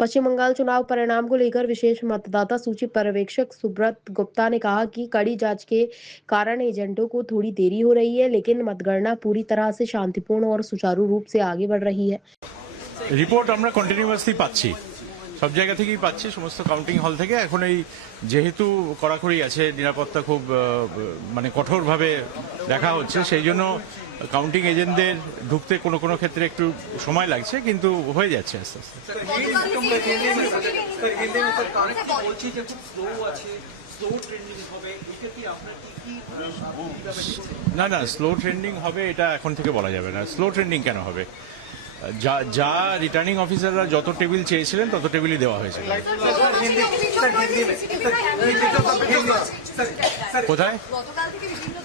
पश्चिम बंगाल चुनाव परिणाम को लेकर विशेष मतदाता सूची पर्यवेक्षक सुब्रत गुप्ता ने कहा कि कड़ी जांच के कारण एजेंटों को थोड़ी देरी हो रही है, लेकिन मतगणना पूरी तरह से शांतिपूर्ण और सुचारू रूप से आगे बढ़ रही है। রিপোর্ট আমরা কন্টিনিউয়াসলি পাচ্ছি, সব জায়গা থেকেই পাচ্ছি, সমস্ত কাউন্টিং হল থেকে। এখন এই যেহেতু কড়াকড়ি আছে, নিরাপত্তা খুব মানে কঠোরভাবে দেখা হচ্ছে, সেই জন্য কাউন্টিং এজেন্টদের ঢুকতে কোনো কোনো ক্ষেত্রে একটু সময় লাগছে, কিন্তু হয়ে যাচ্ছে আস্তে আস্তে। না না, স্লো ট্রেন্ডিং হবে এটা এখন থেকে বলা যাবে না। স্লো ট্রেন্ডিং কেন হবে? যা যা রিটার্নিং অফিসাররা যত টেবিল চেয়েছিলেন তত টেবিলই দেওয়া হয়েছে। কোথায়?